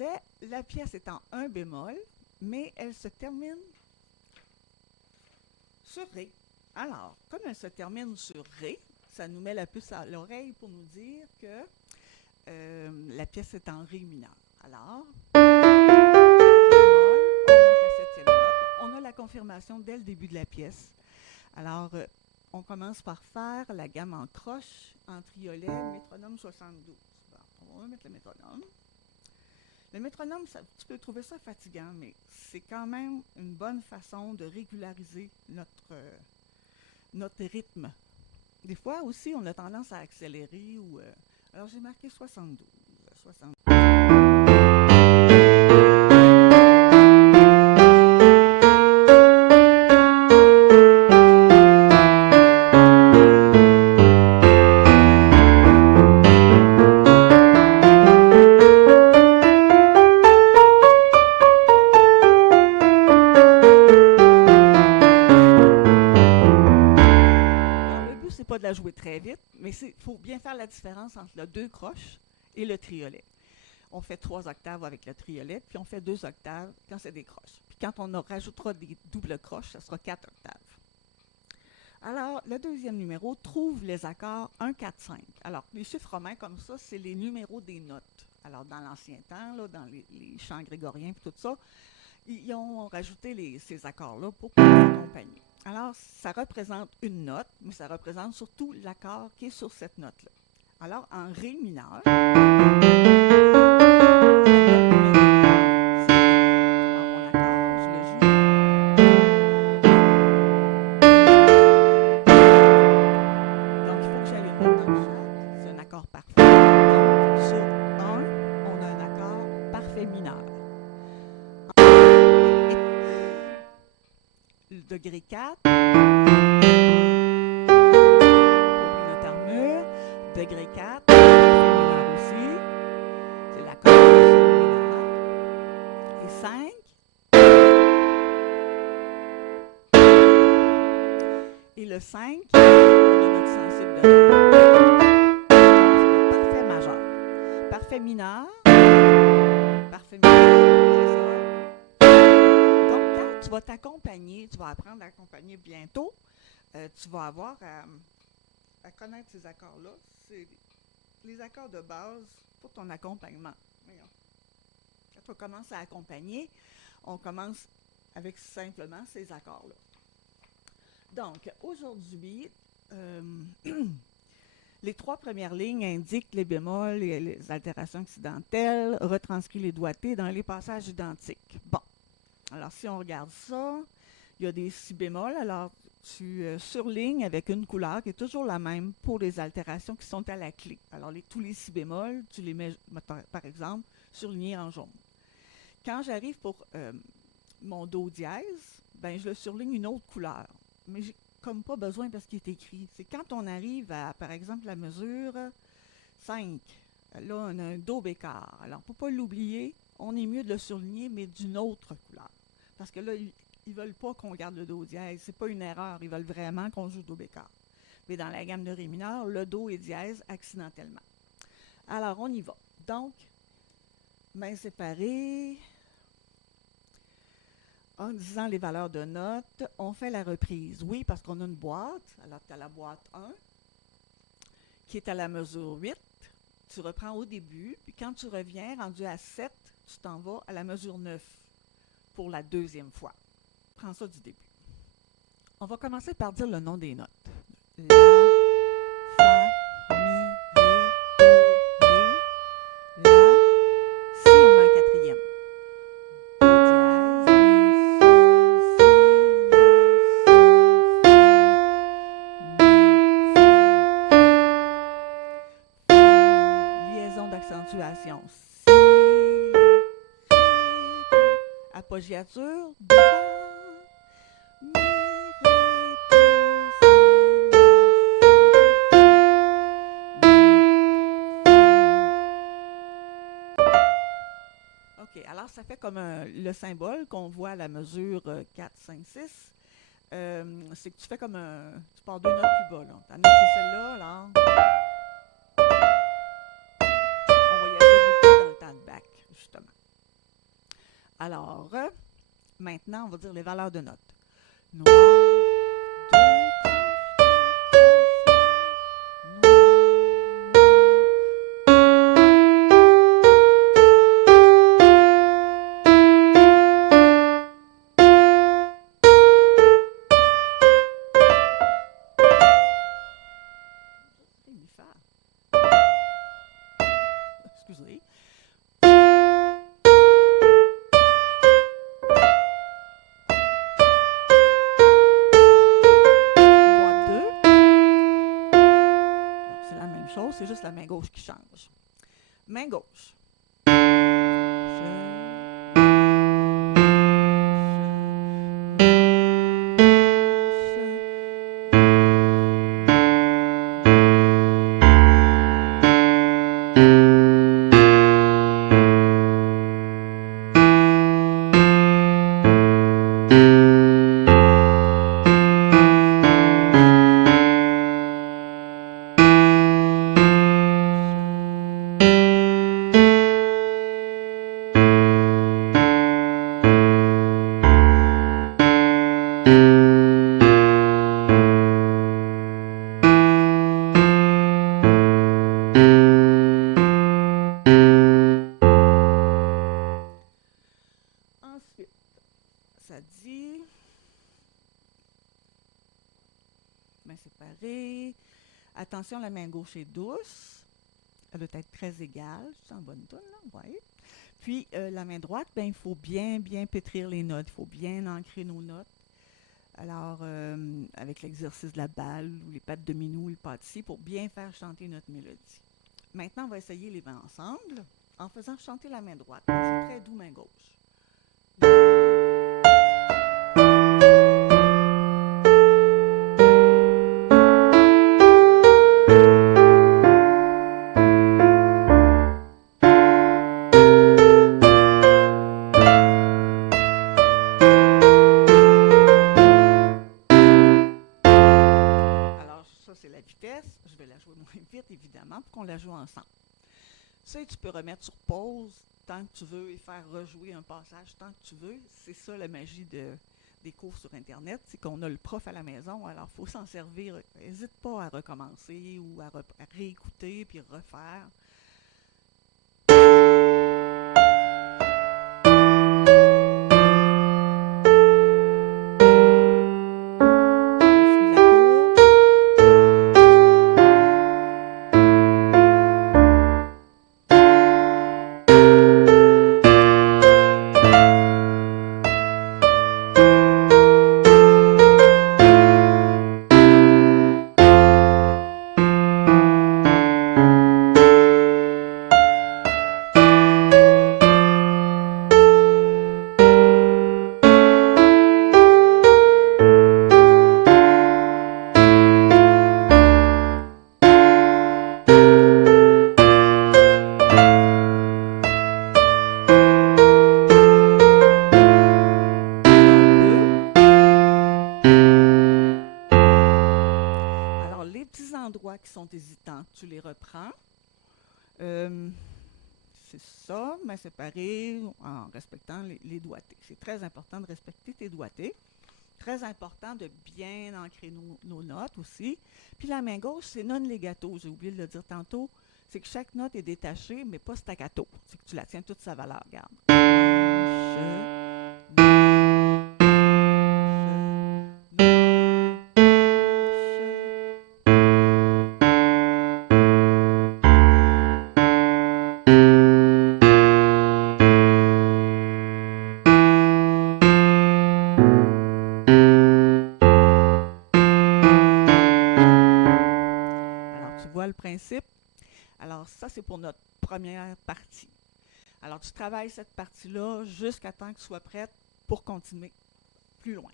disais, la pièce est en un bémol, mais elle se termine sur Ré. Alors, comme elle se termine sur Ré, ça nous met la puce à l'oreille pour nous dire que la pièce est en Ré mineur. Alors, bémol, on monte la septième note. On a la confirmation dès le début de la pièce. Alors, on commence par faire la gamme en croche, en triolet, métronome 72. Bon, on va mettre le métronome. Le métronome, tu peux trouver ça fatigant, mais c'est quand même une bonne façon de régulariser notre rythme. Des fois aussi, on a tendance à accélérer ou... alors, j'ai marqué 72. 72. Pas de la jouer très vite, mais il faut bien faire la différence entre le 2 croches et le triolet. On fait 3 octaves avec le triolet, puis on fait 2 octaves quand c'est des croches. Puis quand on rajoutera des doubles croches, ça sera 4 octaves. Alors, le deuxième numéro trouve les accords 1, 4, 5. Alors, les chiffres romains comme ça, c'est les numéros des notes. Alors, dans l'ancien temps, là, dans les chants grégoriens et tout ça, ils ont rajouté ces accords-là pour pouvoir accompagner. Alors, ça représente une note, mais ça représente surtout l'accord qui est sur cette note-là. Alors, en Ré mineur, mon accord, je le joue. Donc, il faut que j'aille une note dans le chaque. C'est un accord parfait. Donc, sur 1, on a un accord parfait mineur. Le degré 4, notre armure, degré 4, mineur aussi, c'est l'accord mineur, et 5, et le 5, on a notre sensible de parfait majeur, parfait mineur, c'est ça. Tu vas t'accompagner, tu vas apprendre à accompagner bientôt. Tu vas avoir à connaître ces accords-là. C'est les accords de base pour ton accompagnement. Voyons. Quand on commence à accompagner, on commence avec simplement ces accords-là. Donc, aujourd'hui, les 3 premières lignes indiquent les bémols et les altérations accidentelles, retranscrit les doigtés dans les passages identiques. Bon. Alors, si on regarde ça, il y a des si bémols. Alors, tu surlignes avec une couleur qui est toujours la même pour les altérations qui sont à la clé. Alors, tous les si bémols, tu les mets, par exemple, surlignés en jaune. Quand j'arrive pour mon do dièse, ben, je le surligne une autre couleur. Mais j'ai comme pas besoin parce qu'il est écrit. C'est quand on arrive à, par exemple, la mesure 5. Là, on a un do bécard. Alors, pour ne pas l'oublier, on est mieux de le surligner, mais d'une autre couleur. Parce que là, ils ne veulent pas qu'on garde le do dièse. Ce n'est pas une erreur. Ils veulent vraiment qu'on joue do bécard. Mais dans la gamme de Ré mineur, le do est dièse accidentellement. Alors, on y va. Donc, mains séparées. En disant les valeurs de notes, on fait la reprise. Oui, parce qu'on a une boîte. Alors, tu as la boîte 1 qui est à la mesure 8. Tu reprends au début, puis quand tu reviens, rendu à 7, tu t'en vas à la mesure 9 pour la deuxième fois. Prends ça du début. On va commencer par dire le nom des notes. La, fa, mi, ré, do, ré, la, si, on a un quatrième. Do dièse, mi, sol, si, la, sol, fa, liaison d'accentuation. Si, la, ré, do. Appoggiature. Do, fa, mi, ré, do, si, la, fa. OK, alors ça fait comme le symbole qu'on voit à la mesure 4, 5, 6. C'est que tu fais comme tu pars 2 notes plus bas. Là. Ta note, c'est celle-là, alors. On voyait ça beaucoup dans le temps de bac, justement. Alors, maintenant, on va dire les valeurs de notes. Noir, deux croches, excusez. Boîte 2. Alors, c'est la même chose, c'est juste la main gauche qui change. Main gauche. Ensuite, ça dit main séparée. Attention, la main gauche est douce. Elle doit être très égale. C'est en bonne tonne, là? Oui. Puis, la main droite, ben, il faut bien pétrir les notes. Il faut bien ancrer nos notes. Alors, avec l'exercice de la balle ou les pattes de minou ou le pâtissier pour bien faire chanter notre mélodie. Maintenant, on va essayer les mains ensemble en faisant chanter la main droite. C'est très doux, main gauche. Alors, ça, c'est la vitesse. Je vais la jouer moins vite, évidemment, pour qu'on la joue ensemble. Tu sais, tu peux remettre sur pause tant que tu veux et faire rejouer un passage tant que tu veux. C'est ça la magie des cours sur Internet, c'est qu'on a le prof à la maison, alors il faut s'en servir. N'hésite pas à recommencer ou à réécouter puis refaire. Endroits qui sont hésitants, tu les reprends. C'est ça, main séparée en respectant les doigtés. C'est très important de respecter tes doigtés. Très important de bien ancrer nos notes aussi. Puis la main gauche, c'est non legato. J'ai oublié de le dire tantôt. C'est que chaque note est détachée, mais pas staccato. C'est que tu la tiens toute sa valeur. Regarde. Le principe. Alors, ça, c'est pour notre première partie. Alors, tu travailles cette partie-là jusqu'à temps que tu sois prête pour continuer plus loin.